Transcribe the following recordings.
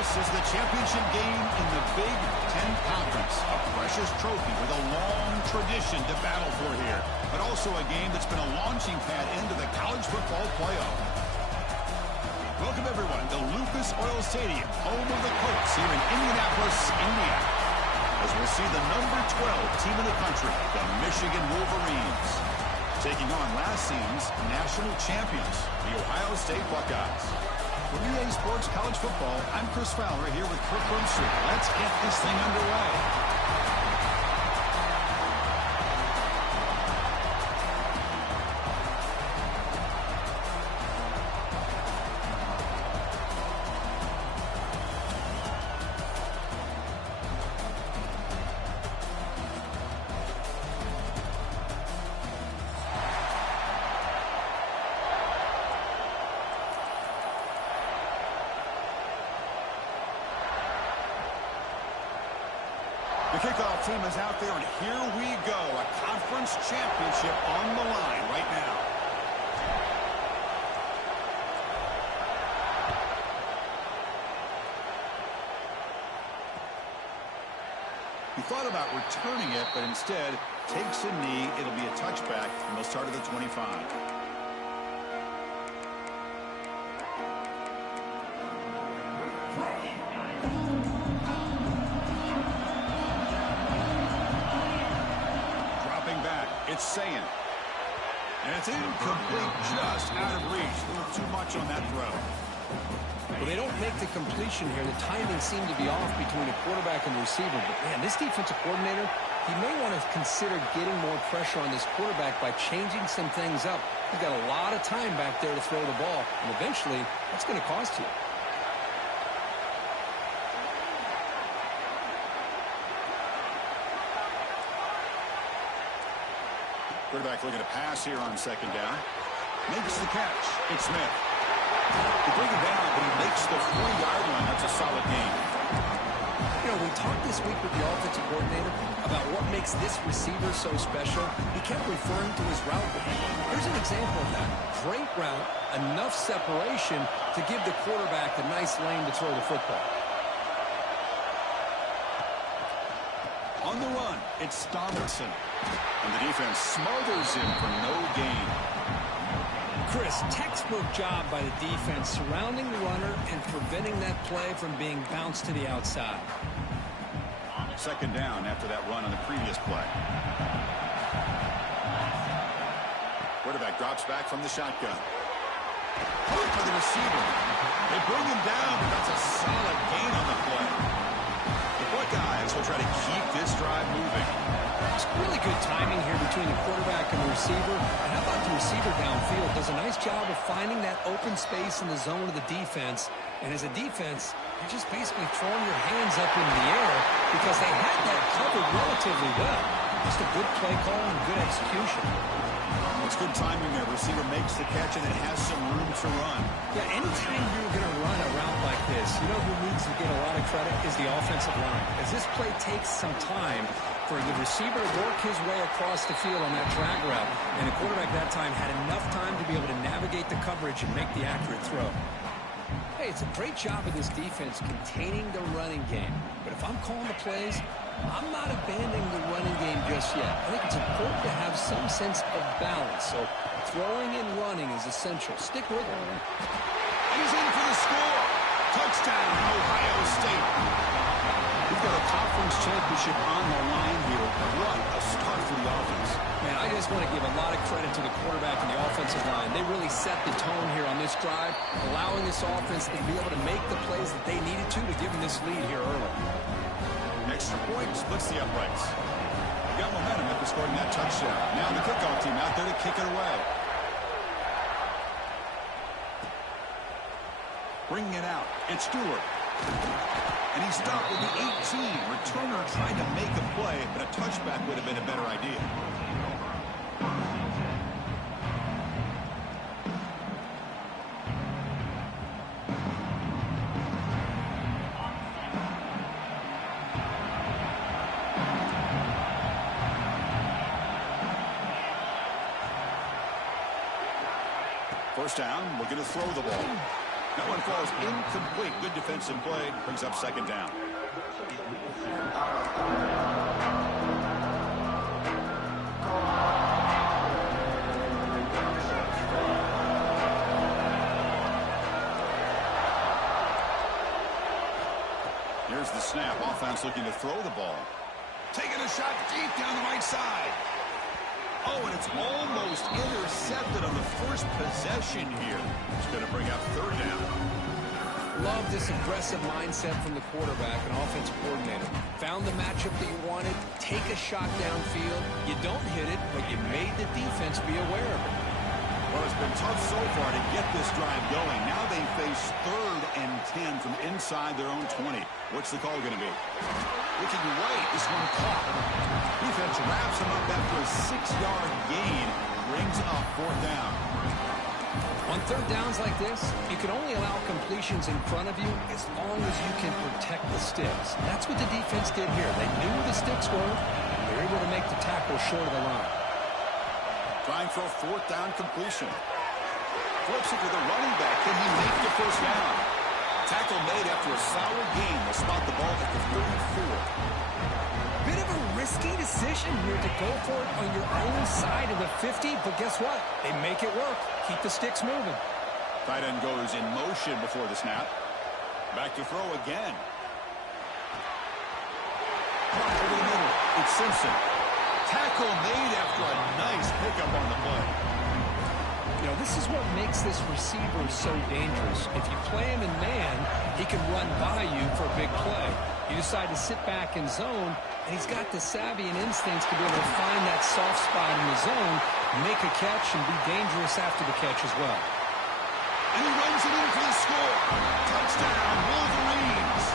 This is the championship game in the Big Ten Conference. A precious trophy with a long tradition to battle for here. But also a game that's been a launching pad into the college football playoff. Welcome, everyone, to Lucas Oil Stadium, home of the Colts here in Indianapolis, Indiana. As we'll see the number 12 team in the country, the Michigan Wolverines, taking on last season's national champions, the Ohio State Buckeyes. For EA Sports College Football, I'm Chris Fowler here with Kirk Broomstree. Let's get this thing underway. The kickoff team is out there, and here we go. A conference championship on the line right now. He thought about returning it, but instead takes a knee. It'll be a touchback, and they'll start at the 25. It's saying, and it's incomplete, just out of reach. A little too much on that throw. Well, they don't make the completion here. The timing seemed to be off between the quarterback and the receiver. But, man, this defensive coordinator, he may want to consider getting more pressure on this quarterback by changing some things up. He's got a lot of time back there to throw the ball, and eventually that's going to cost you. Quarterback looking to pass here on second down. Makes the catch. It's Smith. They bring him down, but he makes the 40-yard line. That's a solid game. You know, we talked this week with the offensive coordinator about what makes this receiver so special. He kept referring to his route. Here's an example of that. Great route, enough separation to give the quarterback a nice lane to throw the football. On the run, it's Donaldson. And the defense smothers him for no gain. Chris, textbook job by the defense surrounding the runner and preventing that play from being bounced to the outside. Second down after that run on the previous play. Quarterback drops back from the shotgun. Hook for the receiver. They bring him down, but that's a solid gain on the play. The Buckeyes will try to keep this drive moving. It's really good timing here between the quarterback and the receiver. And how about the receiver downfield? Does a nice job of finding that open space in the zone of the defense. And as a defense, you're just basically throwing your hands up in the air because they had that covered relatively well. Just a good play call and good execution. It's good timing there. Receiver makes the catch and it has some room to run. Yeah, anytime you're going to run a route like this, you know who needs to get a lot of credit is the offensive line. As this play takes some time for the receiver to work his way across the field on that drag route. And the quarterback that time had enough time to be able to navigate the coverage and make the accurate throw. Hey, it's a great job of this defense containing the running game. But if I'm calling the plays, I'm not abandoning the running game just yet. I think it's important to have some sense of balance. So throwing and running is essential. Stick with it. He's in for the score. Touchdown, Ohio State. We've got a conference championship on the line here. What a start for the offense. Man, I just want to give a lot of credit to the quarterback and the offensive line. They really set the tone here on this drive, allowing this offense to be able to make the plays that they needed to give them this lead here early. Extra point splits the uprights. They got momentum after scoring that touchdown. Now the kickoff team out there to kick it away. Bringing it out. It's Stewart. And he stopped with the 18. Returner trying to make a play, but a touchback would have been a better idea. First down, we're going to throw the ball. That one one falls incomplete. Good defensive play. Brings up second down. Here's the snap. Offense looking to throw the ball. Taking a shot deep down the right side. Oh, and it's almost intercepted on the first possession here. It's going to bring up third down. Love this aggressive mindset from the quarterback and offensive coordinator. Found the matchup that you wanted. Take a shot downfield. You don't hit it, but you made the defense be aware of it. Well, it's been tough so far to get this drive going. Now they face 3rd and 10 from inside their own 20. What's the call going to be? Looking right, this one caught. Defense wraps him up after a 6-yard gain. Brings up 4th down. On 3rd downs like this, you can only allow completions in front of you as long as you can protect the sticks. That's what the defense did here. They knew where the sticks were, and they were able to make the tackle short of the line. Trying for a 4th down completion. Flips it to the running back. Can he make the first down? Tackle made after a solid gain. They'll spot the ball at the 34. Bit of a risky decision here to go for it on your own side of the 50, but guess what? They make it work. Keep the sticks moving. Tight end goes in motion before the snap. Back to throw again. Over the middle. It's Simpson. Tackle made after a nice pickup on the play. You know, this is what makes this receiver so dangerous. If you play him in man, he can run by you for a big play. You decide to sit back in zone, and he's got the savvy and instincts to be able to find that soft spot in the zone, make a catch, and be dangerous after the catch as well. And he runs it in for the score. Touchdown, Wolverines.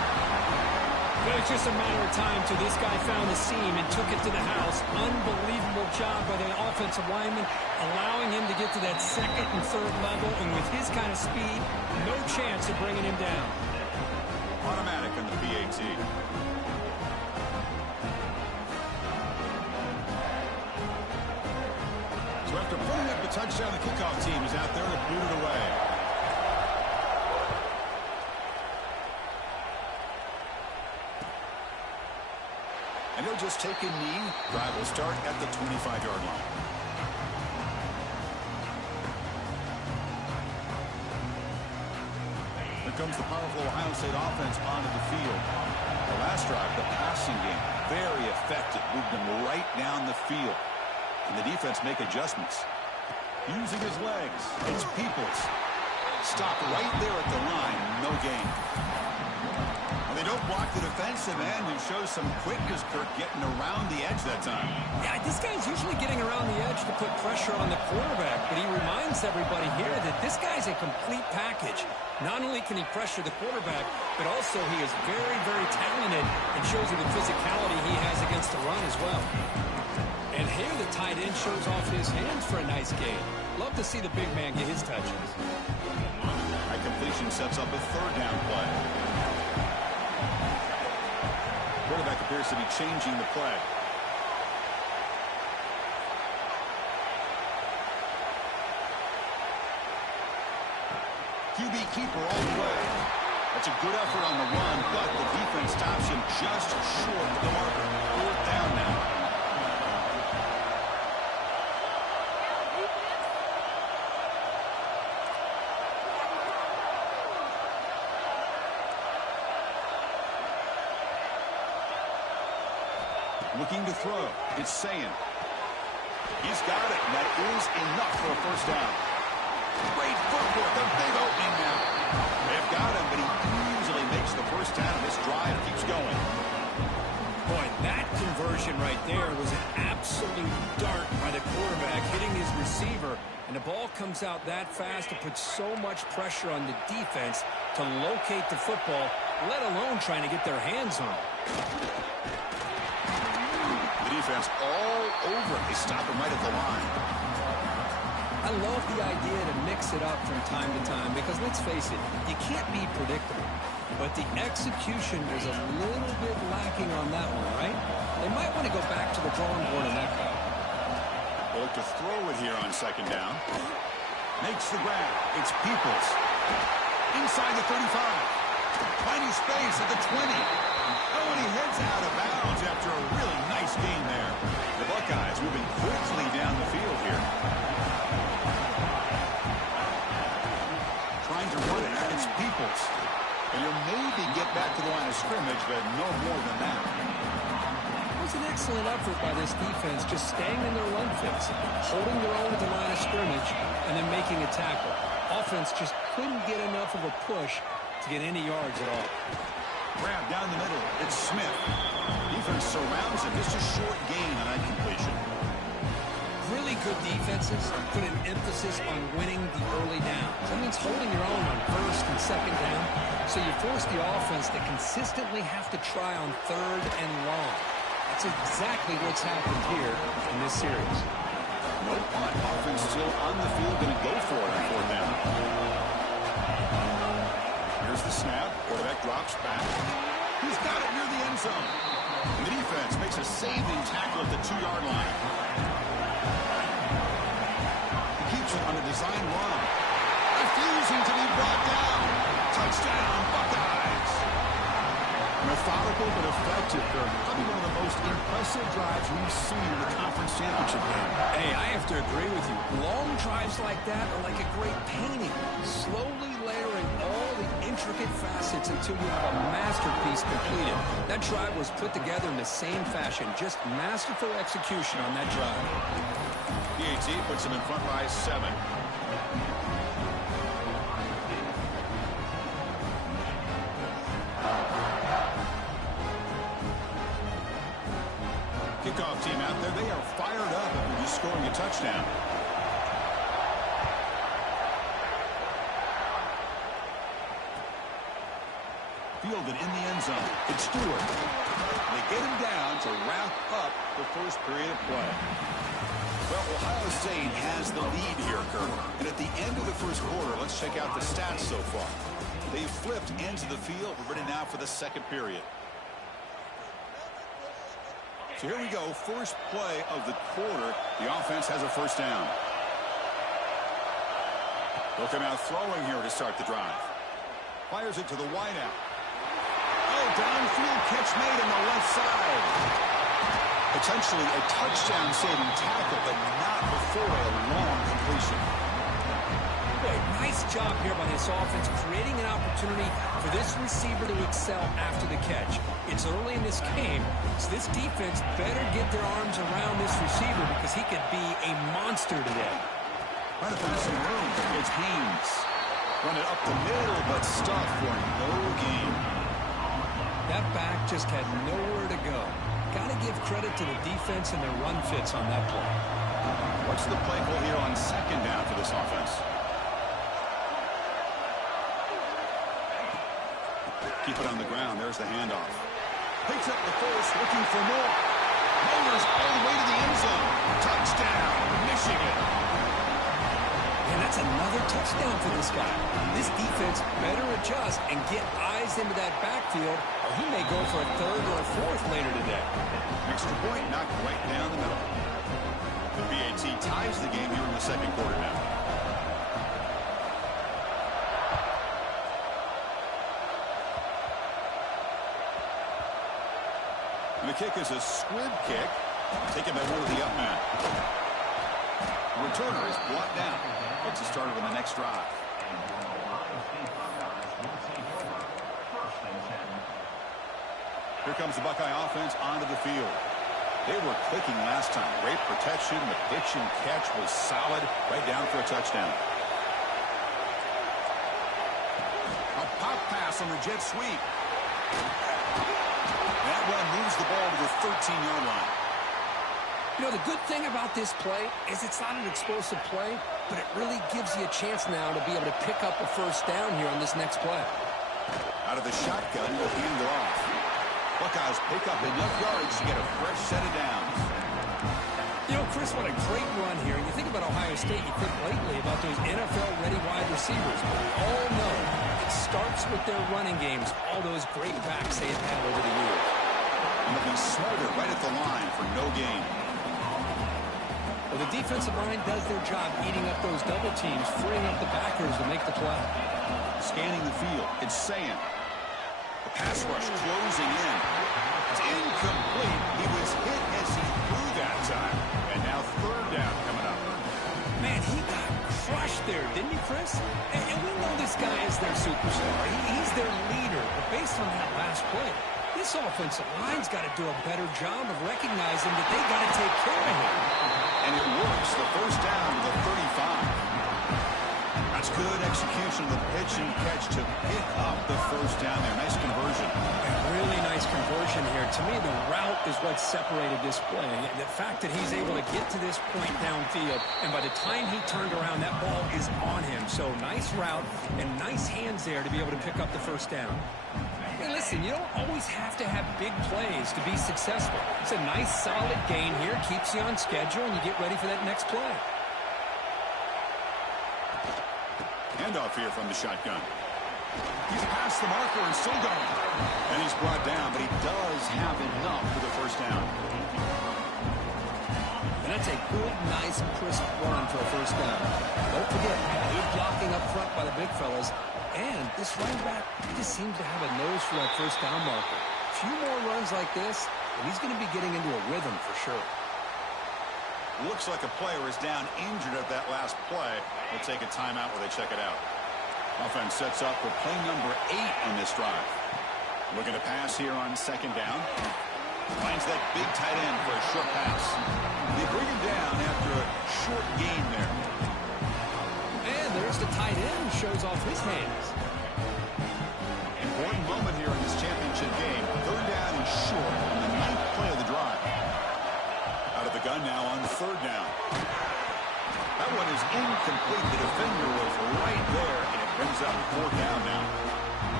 It was just a matter of time till this guy found the seam and took it to the house. Unbelievable job by the offensive lineman, allowing him to get to that 2nd and 3rd level, and with his kind of speed, no chance of bringing him down. Automatic on the PAT. So after putting up the touchdown, the kickoff team is out there to boot it away. And he'll just take a knee. Drive will start at the 25-yard line. Here comes the powerful Ohio State offense onto the field. The last drive, the passing game, very effective. Moved them right down the field. And the defense make adjustments. Using his legs. It's Peoples. Stopped right there at the line. No gain. They don't block the defensive end and show some quickness, Kirk, getting around the edge that time. Yeah, this guy's usually getting around the edge to put pressure on the quarterback, but he reminds everybody here that this guy's a complete package. Not only can he pressure the quarterback, but also he is very, very talented and shows you the physicality he has against the run as well. And here the tight end shows off his hands for a nice gain. Love to see the big man get his touches. High completion sets up a 3rd down play. Quarterback appears to be changing the play. QB keeper all the way. That's a good effort on the run, but the defense stops him just short of the marker. 4th down now. Looking to throw. It's Sayin. He's got it. And that is enough for a 1st down. Great footwork. A big opening now. They've got him, but he easily makes the 1st down. This drive keeps going. Boy, that conversion right there was an absolute dart by the quarterback, hitting his receiver. And the ball comes out that fast to put so much pressure on the defense to locate the football, let alone trying to get their hands on it. Defense all over it. They stop him right at the line. I love the idea to mix it up from time to time because, let's face it, you can't be predictable. But the execution was a little bit lacking on that one, right? They might want to go back to the drawing board on that guy. Look to throw it here on 2nd down. Makes the grab. It's Peoples. inside the 35. Finding space at the 20. Oh, and he heads out of bounds after a really nice gain there. The Buckeyes moving quickly down the field here. Trying to run it at its Peoples. And he'll maybe get back to the line of scrimmage, but no more than that. It was an excellent effort by this defense, just staying in their run fits, holding their own at the line of scrimmage, and then making a tackle. Offense just couldn't get enough of a push to get any yards at all. Grab down the middle. It's Smith. Defense surrounds him. Just a short gain on that completion. Really good defenses put an emphasis on winning the early downs. That means holding your own on first and second down, so you force the offense to consistently have to try on third and long. That's exactly what's happened here in this series. No punt. Offense still on the field, going to go for it on fourth down. Here's the snap. Quarterback drops back. He's got it near the end zone. And the defense makes a saving tackle at the 2-yard line. He keeps it on a design run. Refusing to be brought down. Touchdown, Buckeyes. Methodical but effective. Probably one of the most impressive drives we've seen in the conference championship game. Hey, I have to agree with you. Long drives like that are like a great painting. Slowly layering all the intricate facets until you have a masterpiece completed. That drive was put together in the same fashion. Just masterful execution on that drive. PAT puts him in front by 7. Kickoff team out there, they are fired up after just scoring a touchdown. Fielded in the end zone. It's Stewart. They get him down to wrap up the first period of play. Well, Ohio State has the lead here, Kirk. And at the end of the first quarter, let's check out the stats so far. They've flipped ends of the field. We're ready now for the second period. So here we go, first play of the quarter. The offense has a first down. They'll come out throwing here to start the drive. Fires it to the wideout. Oh, downfield catch made on the left side. Potentially a touchdown-saving tackle, but not before a long completion. Boy, nice job here by this offense, creating an opportunity for this receiver to excel after the catch. It's early in this game, so this defense better get their arms around this receiver because he could be a monster today. Trying to find some room. It's Haynes. Run it up the middle, but stuffed for no gain. That back just had nowhere to go. Got to give credit to the defense and their run fits on that play. What's the play call here on second down for this offense? Keep it on the ground. There's the handoff. Picks up the first, looking for more. Motors all the way to the end zone. Touchdown, Michigan. And that's another touchdown for this guy. This defense better adjust and get eyes into that backfield, or he may go for a third or a fourth later today. Extra point knocked right down the middle. The BAT ties the game here in the second quarter now. And the kick is a squib kick, taken by one of the up men. The returner is brought down. Gets it started on the next drive. Here comes the Buckeye offense onto the field. They were clicking last time. Great protection. The pitch and catch was solid. Right down for a touchdown. A pop pass on the jet sweep. That one moves the ball to the 13-yard line. You know, the good thing about this play is it's not an explosive play, but it really gives you a chance now to be able to pick up a first down here on this next play. Out of the shotgun, he'll hand it off. Buckeyes pick up enough yards to get a fresh set of downs. You know, Chris, what a great run here. And you think about Ohio State, you think lately about those NFL-ready wide receivers. But we all know it starts with their running games, all those great backs they've had over the years. And looking smarter right at the line for no gain. Well, the defensive line does their job eating up those double teams, freeing up the backers to make the play. Scanning the field, it's Sayin. The pass rush closing in. It's incomplete. He was hit as he threw that time. And now third down coming up. Man, he got crushed there, didn't he, Chris? And we know this guy is their superstar. He's their leader. But based on that last play, this offensive line's got to do a better job of recognizing that they got to take care of him. And it works. The first down to the 35. That's good execution of the pitch and catch to pick up the first down there. Nice conversion. And really nice conversion here. To me, the route is what separated this play. And the fact that he's able to get to this point downfield, and by the time he turned around, that ball is on him. So nice route and nice hands there to be able to pick up the first down. Hey, listen, you don't always have to have big plays to be successful. It's a nice, solid gain here. Keeps you on schedule, and you get ready for that next play. Handoff here from the shotgun. He's past the marker and still going. And he's brought down, but he does have enough for the first down. And that's a good, nice, crisp run for a first down. Don't forget, good blocking up front by the big fellas. And this running back, he just seems to have a nose for that first down marker. A few more runs like this, and he's going to be getting into a rhythm for sure. Looks like a player is down injured at that last play. We'll take a timeout where they check it out. Offense sets up for play number 8 on this drive. Looking to pass here on second down. Finds that big tight end for a short pass. They bring him down after a short gain there. And there's the tight end who shows off his hands. Important moment here in this championship game. Third down and short on the 9th play of the drive. Out of the gun now on third down. That one is incomplete. The defender was right there, and it brings up fourth down now.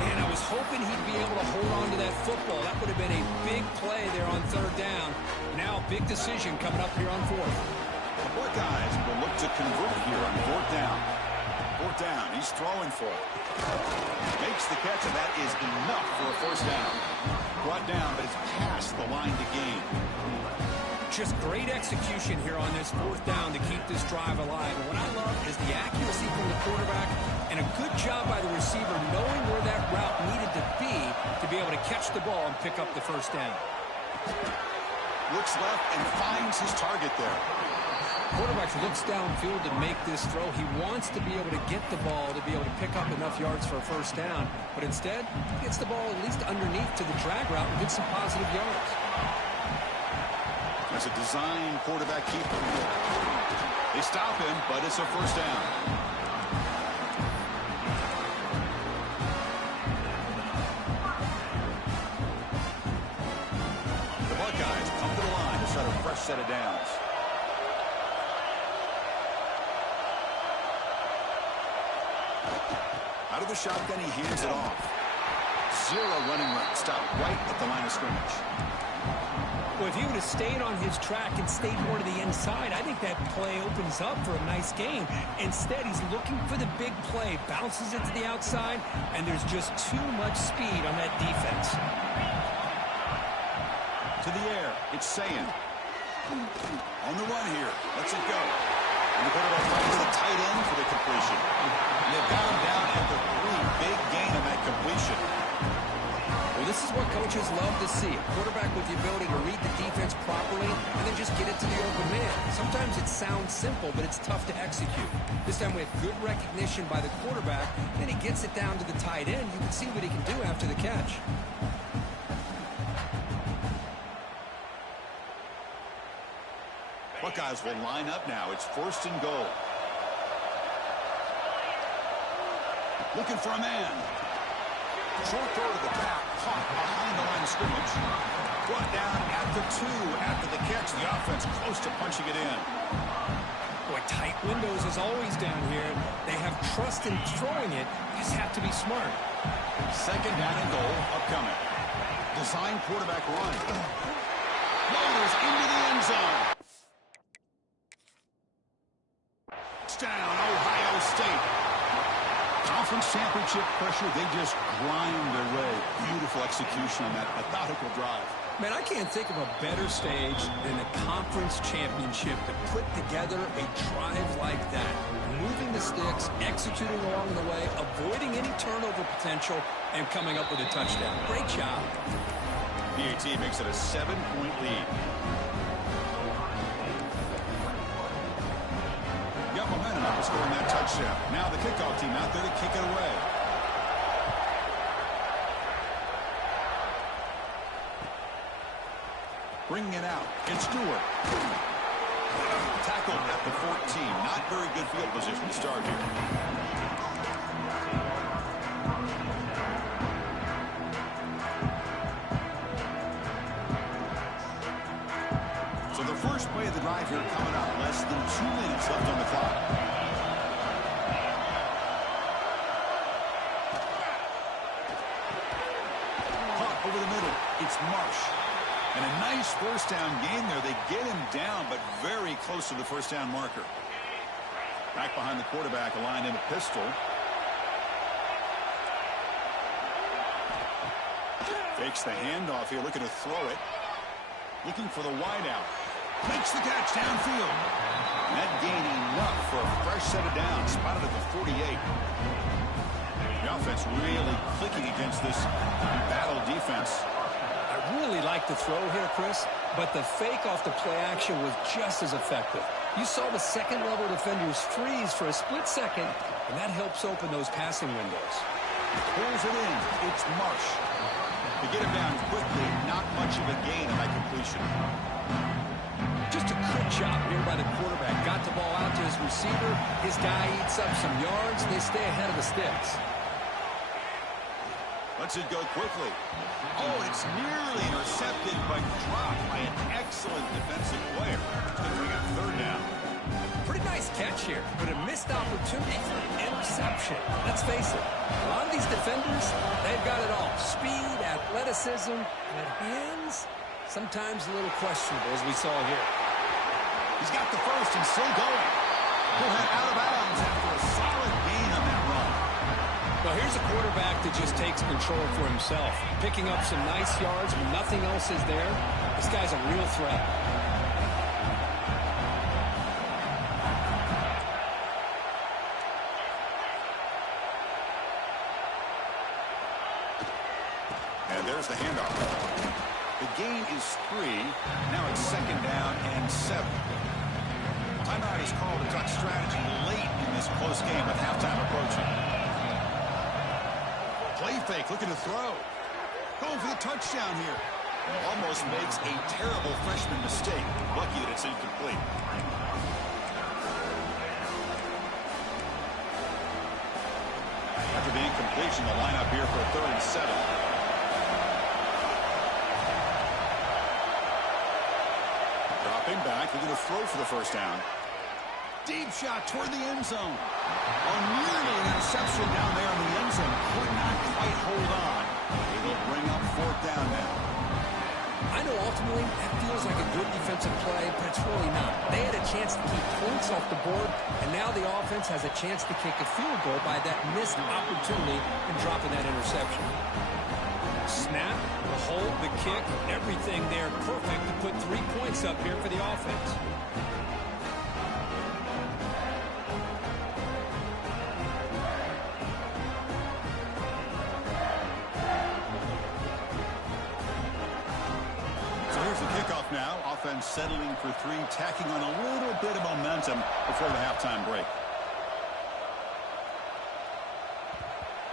And I was hoping he'd be able to hold on to that football. That would have been a big play there on third down. Now, big decision coming up here on fourth. The Buckeyes will look to convert here on fourth down. Fourth down, he's throwing for it. Makes the catch, and that is enough for a first down. Brought down, but it's past the line to gain. Just great execution here on this fourth down to keep this drive alive. And what I love is the accuracy from the quarterback and a good job by the receiver knowing where that route needed to be able to catch the ball and pick up the first down. Looks left and finds his target there. Quarterback looks downfield to make this throw. He wants to be able to get the ball to be able to pick up enough yards for a first down. But instead, he gets the ball at least underneath to the drag route and gets some positive yards. As a design quarterback keeper. They stop him, but it's a first down. The Buckeyes come to the line to start a fresh set of downs. Out of the shotgun, he hands it off. Zero running room. Stop right at the line of scrimmage. Well, if he would have stayed on his track and stayed more to the inside, I think that play opens up for a nice gain. Instead, he's looking for the big play, bounces it to the outside, and there's just too much speed on that defense. To the air, it's Sayin. On the run here, lets it go. And the quarterback finds the tight end for the completion. And they've got him down at the 3. Big gain on that completion. Well, this is what coaches love to see. A quarterback with the ability to read the defense properly and then just get it to the open man. Sometimes it sounds simple, but it's tough to execute. This time we have good recognition by the quarterback, and he gets it down to the tight end. You can see what he can do after the catch. Buckeyes will line up now. It's first and goal. Looking for a man. Short throw to the back, caught behind the line of scrimmage. Brought down at the 2 after the catch. The offense close to punching it in. Boy, tight windows as always down here. They have trust in throwing it. Just have to be smart. Second down and goal upcoming. Design quarterback run. Loaders into the end zone. Touchdown, Ohio State. conference championship pressure, they just grind their way. Beautiful execution on that methodical drive. Man, I can't think of a better stage than the conference championship to put together a drive like that. Moving the sticks, executing along the way, avoiding any turnover potential, and coming up with a touchdown. Great job. PAT makes it a 7-point lead. Got momentum after scoring that touchdown. Now the kickoff team out there to kick it away. Bringing it out. It's Stewart. Tackled at the 14. Not very good field position to start here. So the first play of the drive here coming up. Less than 2 minutes left on the clock. Caught over the middle. It's Marsh. And a nice first down gain there. They get him down, but very close to the first down marker. Back behind the quarterback, aligned in a pistol. Fakes the handoff here, looking to throw it. Looking for the wideout. Makes the catch downfield. That gain enough for a fresh set of downs. Spotted at the 48. The offense really clicking against this battle defense. Really like the throw here, Chris, but the fake off the play action was just as effective. You saw the second-level defenders freeze for a split second, and that helps open those passing windows. Pulls it in. It's Marsh. To get him down quickly, not much of a gain in that completion. Just a good job here by the quarterback. Got the ball out to his receiver. His guy eats up some yards. They stay ahead of the sticks. Lets it go quickly. Oh, it's nearly intercepted, but dropped by an excellent defensive player. It's going to bring up third down. Pretty nice catch here, but a missed opportunity for an interception. Let's face it, a lot of these defenders, they've got it all. Speed, athleticism, but hands, sometimes a little questionable, as we saw here. He's got the first and still going. He'll head out of bounds after a solid gain on that run. Well, here's a quarterback that just takes control for himself. Picking up some nice yards when nothing else is there. This guy's a real threat. And there's the handoff. The gain is 3. Now it's second down and 7. Timeout is called to talk strategy late in this close game with halftime approaching. Play fake, looking to throw. Going for the touchdown here. Almost makes a terrible freshman mistake. Lucky that it's incomplete. After the incompletion, the lineup here for a 3rd and 7. Dropping back, looking to throw for the first down. Deep shot toward the end zone. Oh, nearly an interception down there in the end zone. Could not quite hold on. It'll bring up 4th down now. I know ultimately that feels like a good defensive play, but it's really not. They had a chance to keep points off the board, and now the offense has a chance to kick a field goal by that missed opportunity and dropping that interception. Snap, the hold, the kick, everything there perfect to put 3 points up here for the offense. Now, offense settling for 3, tacking on a little bit of momentum before the halftime break.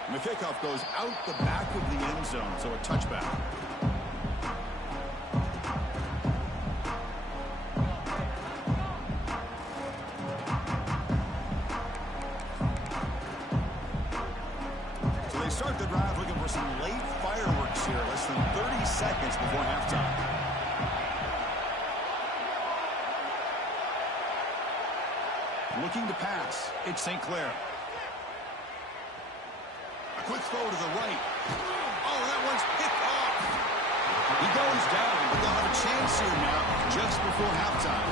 And the kickoff goes out the back of the end zone, so a touchback. So they start the drive looking for some late fireworks here, less than 30 seconds before halftime. Looking to pass. It's St. Clair. A quick throw to the right. Oh, that one's picked off. He goes down, but they'll have a chance here now just before halftime.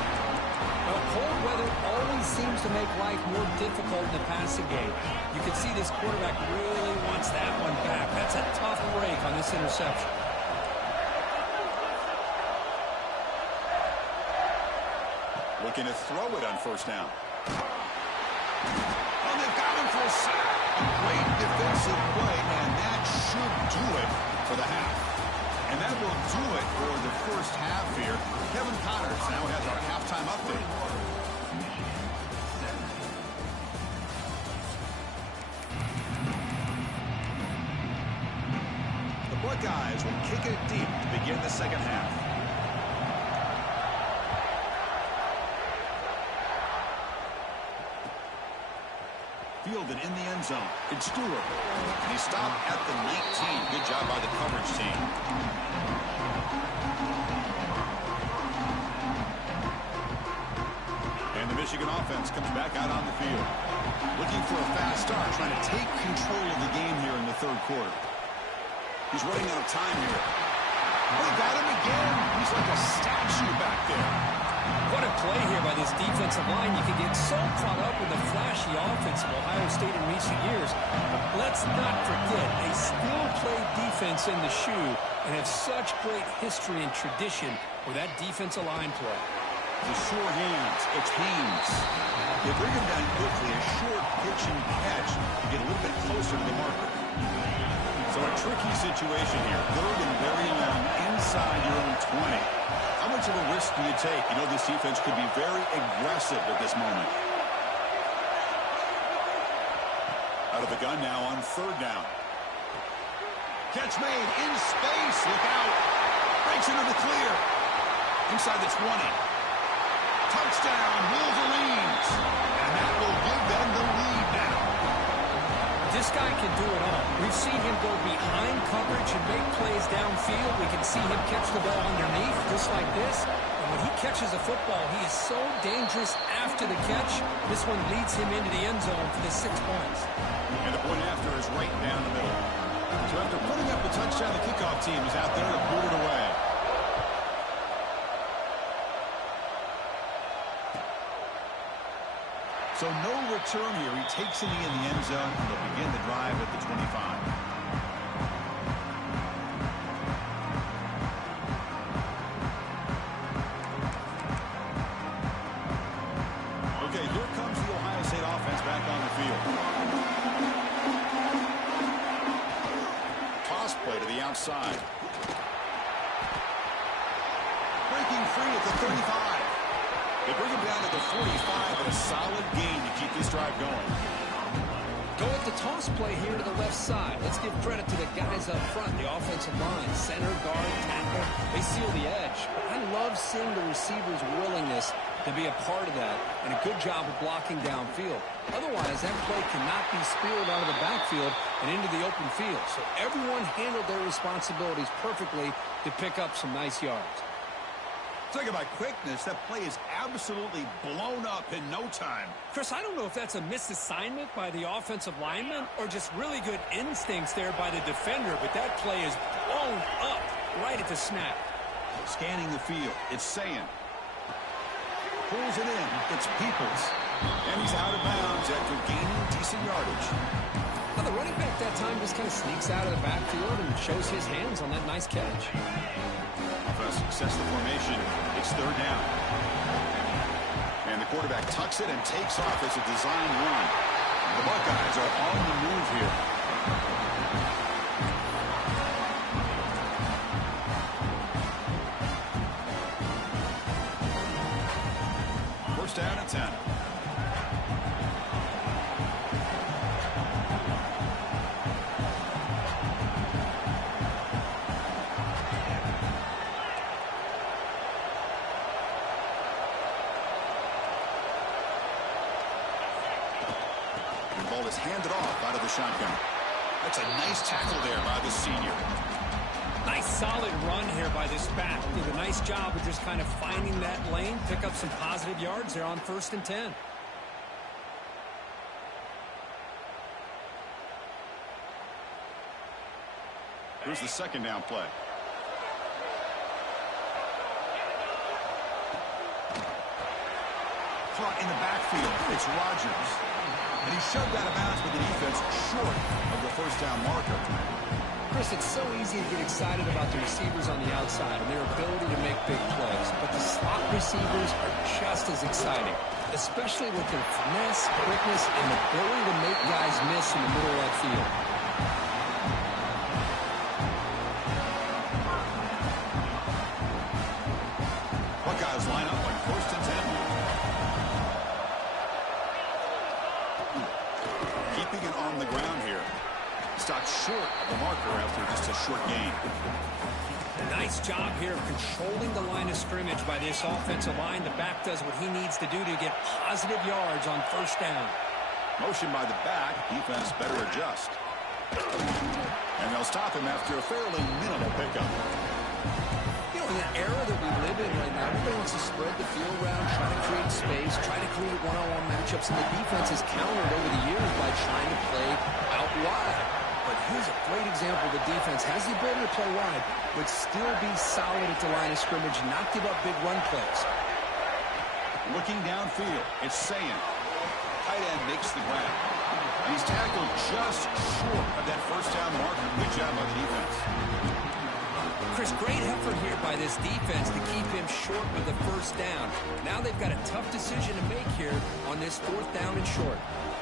Well, cold weather always seems to make life more difficult in the passing game. You can see this quarterback really wants that one back. That's a tough break on this interception. Looking to throw it on first down. Oh, they've got him for a sack. A great defensive play, and that should do it for the half. And that will do it for the first half here. Kevin Connors now has our halftime update. The Buckeyes will kick it deep to begin the second half. Fielded in the end zone. It's Stewart. And he stopped at the 19. Good job by the coverage team. And the Michigan offense comes back out on the field. Looking for a fast start, trying to take control of the game here in the third quarter. He's running out of time here. Oh, they got him again. He's like a statue back there. What a play here by this defensive line. You can get so caught up with the flashy offense of Ohio State in recent years. But let's not forget, they still play defense in the shoe and have such great history and tradition with that defensive line play. The sure hands. It's Haynes. They bring him down quickly. A short pitch and catch to get a little bit closer to the marker. So a tricky situation here. Third and very long inside your own 20. How much of a risk do you take? You know this defense could be very aggressive at this moment. Out of the gun now on third down. Catch made in space. Look out. Breaks into the clear. Inside the 20. Touchdown, Wolverines. And that will give them the lead now. This guy can do it all. We've seen him go behind coverage and make plays downfield. We can see him catch the ball underneath, just like this. And when he catches a football, he is so dangerous after the catch. This one leads him into the end zone for the 6 points. And the point after is right down the middle. So after putting up a touchdown, the kickoff team is out there to put it away. So no return here. He takes it in the end zone, and they'll begin the drive at the 25. Okay, here comes the Ohio State offense back on the field. Toss play to the outside. Breaking free at the 35. They bring him down to the 45, but a solid gain to keep this drive going. Go with the toss play here to the left side. Let's give credit to the guys up front, the offensive line, center, guard, tackle. They seal the edge. I love seeing the receiver's willingness to be a part of that, and a good job of blocking downfield. Otherwise, that play cannot be spilled out of the backfield and into the open field. So everyone handled their responsibilities perfectly to pick up some nice yards. Talk about quickness. That play is absolutely blown up in no time. Chris, I don't know if that's a misassignment by the offensive lineman or just really good instincts there by the defender, but that play is blown up right at the snap. Scanning the field. It's Sayin. Pulls it in. It's Peoples. And he's out of bounds after gaining decent yardage. Well, the running back that time just kind of sneaks out of the backfield and shows his hands on that nice catch. A successful formation. It's third down. And the quarterback tucks it and takes off as a design run. The Buckeyes are on the move here. First down at 10. Ball is handed off out of the shotgun. That's a nice tackle there by the senior. Nice solid run here by this back. Did a nice job of just kind of finding that lane, pick up some positive yards there on 1st and 10. Here's the second down play. front in the backfield. It's Rodgers. And he shoved out of bounds with the defense short of the first down marker. Chris, it's so easy to get excited about the receivers on the outside and their ability to make big plays. But the slot receivers are just as exciting, especially with their finesse, quickness, and ability to make guys miss in the middle of that field. Buckeyes line up on 1st and 10. Keeping it on the ground here. Stopped short of the marker after just a short gain. Nice job here of controlling the line of scrimmage by this offensive line. The back does what he needs to do to get positive yards on 1st down. Motion by the back. Defense better adjust. And they'll stop him after a fairly minimal pickup. You know, in the era that we live in right now, everybody wants to spread the field around, try to create space, try to create one-on-one matchups, and the defense has countered over the years by trying to play out wide. But here's a great example. The defense has the ability to play wide, but still be solid at the line of scrimmage and not give up big run plays. Looking downfield, it's Sayan. Tight end makes the grab. And he's tackled just short of that first down marker. Good job by the defense. Chris, great effort here by this defense to keep him short of the first down. Now they've got a tough decision to make here on this 4th down and short.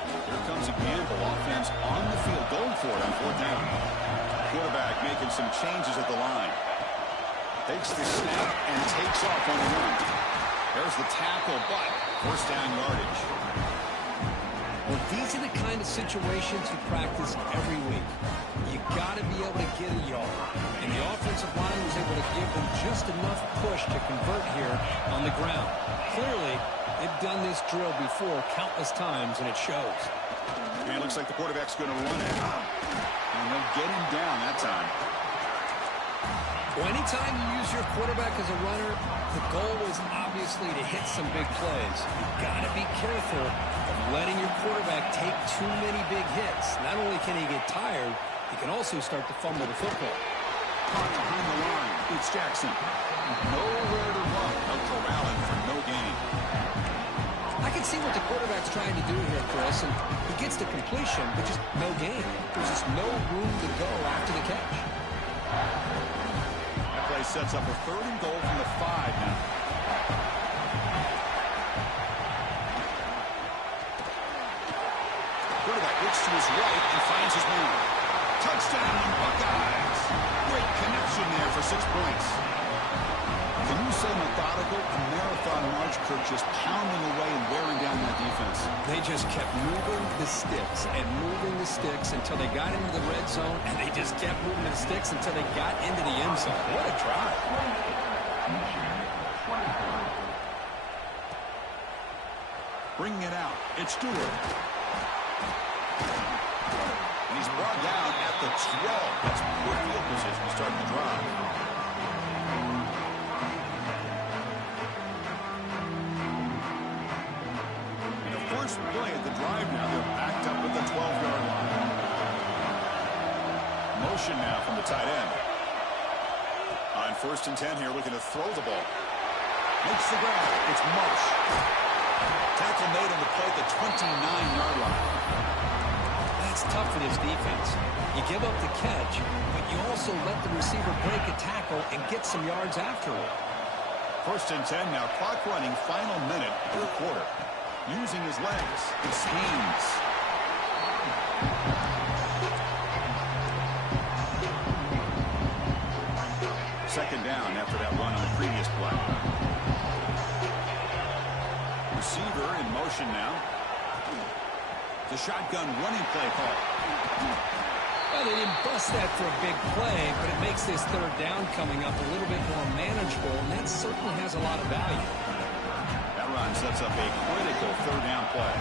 Here comes a gamble. Offense on the field, going for it on 4th down. Quarterback making some changes at the line. Takes the snap and takes off on the run. There's the tackle, but first down yardage. Well, these are the kind of situations you practice every week. You got to be able to get a yard. And the offensive line was able to give them just enough push to convert here on the ground. Clearly, they've done this drill before countless times, and it shows. And it looks like the quarterback's going to run it. And they'll get him down that time. Well, anytime you use your quarterback as a runner, the goal is obviously to hit some big plays. You've got to be careful of letting your quarterback take too many big hits. Not only can he get tired, he can also start to fumble the football. Caught behind the line. It's Jackson. Nowhere to run. They'll corral him for no gain. I can see what the quarterback's trying to do here, Chris, and he gets the completion, but just no gain. There's just no room to go after the catch. That play sets up a 3rd and goal from the 5 now. Quarterback looks to his right and finds his man. Touchdown, Buckeyes. Great connection there for 6 points. Can you say methodical? A marathon march, Kirk, just pounding away and wearing down that defense. They just kept moving the sticks and moving the sticks until they got into the red zone, and they just kept moving the sticks until they got into the end zone. What a drive. Bringing it out. It's Stewart. And he's brought down at the 12. That's poor field position to start the drive. In the first play of the drive now, they're backed up at the 12-yard line. Motion now from the tight end. On 1st and 10 here, looking to throw the ball. Makes the grab. It's Marsh. Tackle made on the play at the 29-yard line. That's tough for this defense. You give up the catch, but you also let the receiver break a tackle and get some yards afterward. 1st and 10 now. Clock running. Final minute of the quarter. Using his legs. It's Haynes. Second down after that run on the previous play. Receiver in motion now. The shotgun running play call. Well, they didn't bust that for a big play, but it makes this 3rd down coming up a little bit more manageable, and that certainly has a lot of value. That run sets up a critical 3rd down play.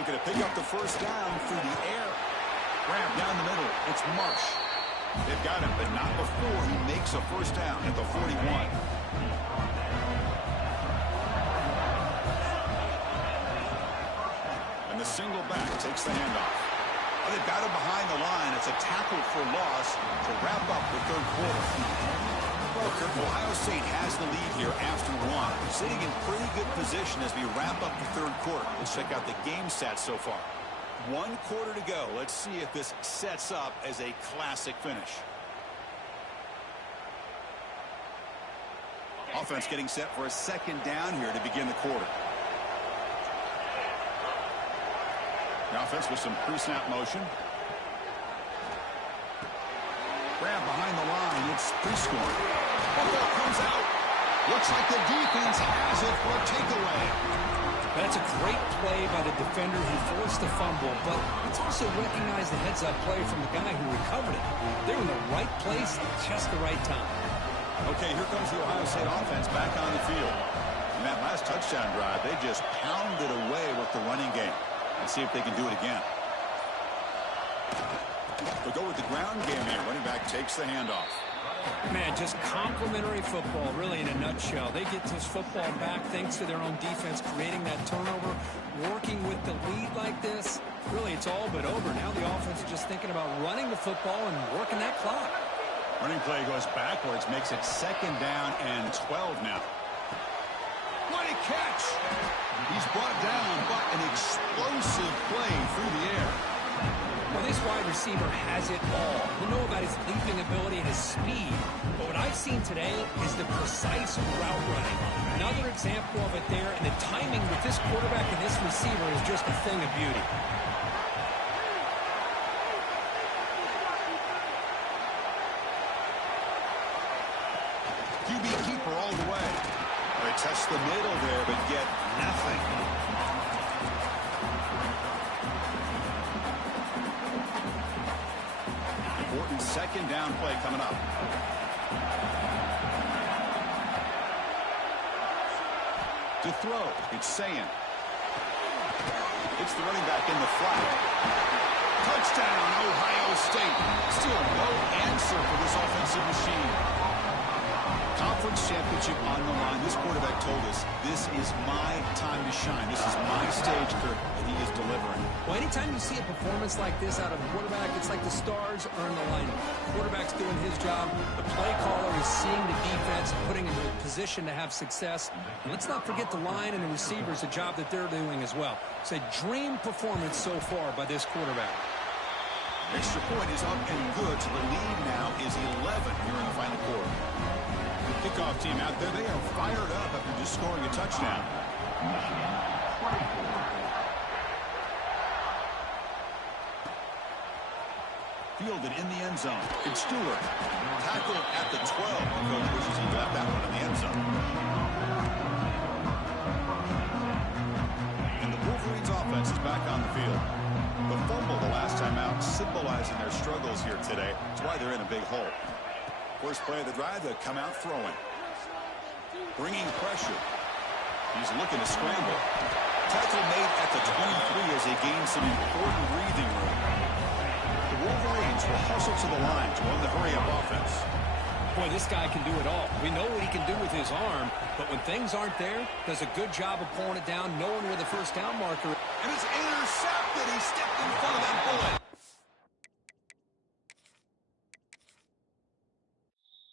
Looking to pick up the first down through the air. Grab down the middle. It's Marsh. They've got him, but not before he makes a first down at the 41. And the single back takes the handoff. Well, they've got him behind the line. It's a tackle for loss to wrap up the third quarter. Well, Kirk, Ohio State has the lead here after one. Sitting in pretty good position as we wrap up the third quarter. Let's check out the game stats so far. 1 quarter to go. Let's see if this sets up as a classic finish. Offense getting set for a second down here to begin the quarter. The offense with some pre-snap motion. Grab behind the line. It's pre-scoring. Football comes out. Looks like the defense has it for a takeaway. That's a great play by the defender who forced the fumble, but let's also recognize the heads-up play from the guy who recovered it. They're in the right place at just the right time. Okay, here comes the Ohio State offense back on the field. In that last touchdown drive, they just pounded away with the running game. Let's see if they can do it again. They'll go with the ground game here. Running back takes the handoff. Man, just complimentary football, really, in a nutshell. They get this football back thanks to their own defense, creating that turnover, working with the lead like this. Really, it's all but over. Now the offense is just thinking about running the football and working that clock. Running play goes backwards, makes it second down and 12 now. What a catch! He's brought down, but an explosive play through the air. Well, this wide receiver has it all. We know about his leaping ability and his speed, but what I've seen today is the precise route running. Another example of it there, and the timing with this quarterback and this receiver is just a thing of beauty. QB keeper all the way. They test the middle there, but get nothing. Important second down play coming up. To throw, it's Sayin. It's the running back in the flat. Touchdown, Ohio State. Still no answer for this offensive machine. Conference championship on the line. This quarterback told us, this is my time to shine. This is my stage, Kirk, and he is delivering. Well, anytime you see a performance like this out of a quarterback, it's like the stars are in the lineup. The quarterback's doing his job. The play caller is seeing the defense and putting him in a position to have success. And let's not forget the line and the receivers, the job that they're doing as well. It's a dream performance so far by this quarterback. Extra point is up and good, so the lead now is 11 here in the final quarter. The kickoff team out there, they are fired up after just scoring a touchdown. Fielded in the end zone. It's Stewart. Tackled at the 12. The coach wishes he left that one in the end zone. And the Wolverines offense is back on the field. The fumble the last time out, symbolizing their struggles here today. That's why they're in a big hole. First play of the drive, they come out throwing. Bringing pressure. He's looking to scramble. Tackle made at the 23 as they gain some important breathing room. The Wolverines will hustle to the line to run the hurry-up offense. Boy, this guy can do it all. We know what he can do with his arm, but when things aren't there, does a good job of pulling it down, knowing where the first down marker is. And it's intercepted. He stepped in front of that bullet.